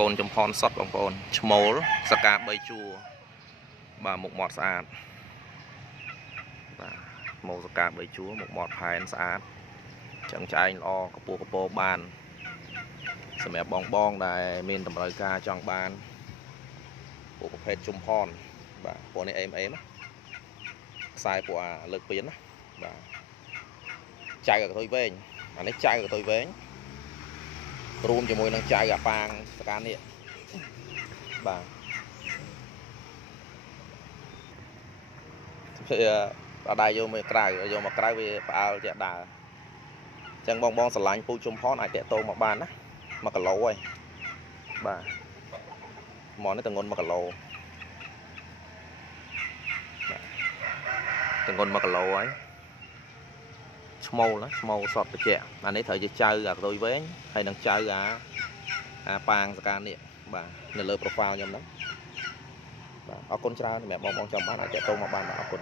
កូនចំផនសតបងប្អូនឈ្មោលសកា3ជួរបាទមុខមាត់ស្អាតបាទឈ្មោលសកា3ជួរមុខមាត់ផែនស្អាតចឹងឆ្អែងល្អកពស់កពោបានសម្រាប់បងដែលមានតម្រូវការចង់បានពួកប្រភេទជុំផនបាទពួកនេះអេមណាខ្សែពួកលើកពៀនណាបាទចៅកតុយវែងអានេះចៅកតុយវែងរួមជាមួយនឹងចៅអាប៉ាងសកានេះបាទអត់ដែរយកមកក្រៅយកមកក្រៅវាផ្អើលជាដើរអញ្ចឹងបងស្រឡាញ់ពូជុំផនអាចតាក់ទងមកបានណា1គីឡូហើយបាទហ្មងនេះទងន់1គីឡូទងន់1គីឡូហើយឈ្មោលណាឈ្មោលសតត្រជាក់អានេះត្រូវជាចៅអាកតុយវែងហើយនឹងចៅអាប៉ាងសកានេះបាទនៅលើ profile ខ្ញុំហ្នឹងបាទអរគុណច្រើនសម្រាប់បងចង់បានអាចតាក់ទងមកបានបាទអរគុណ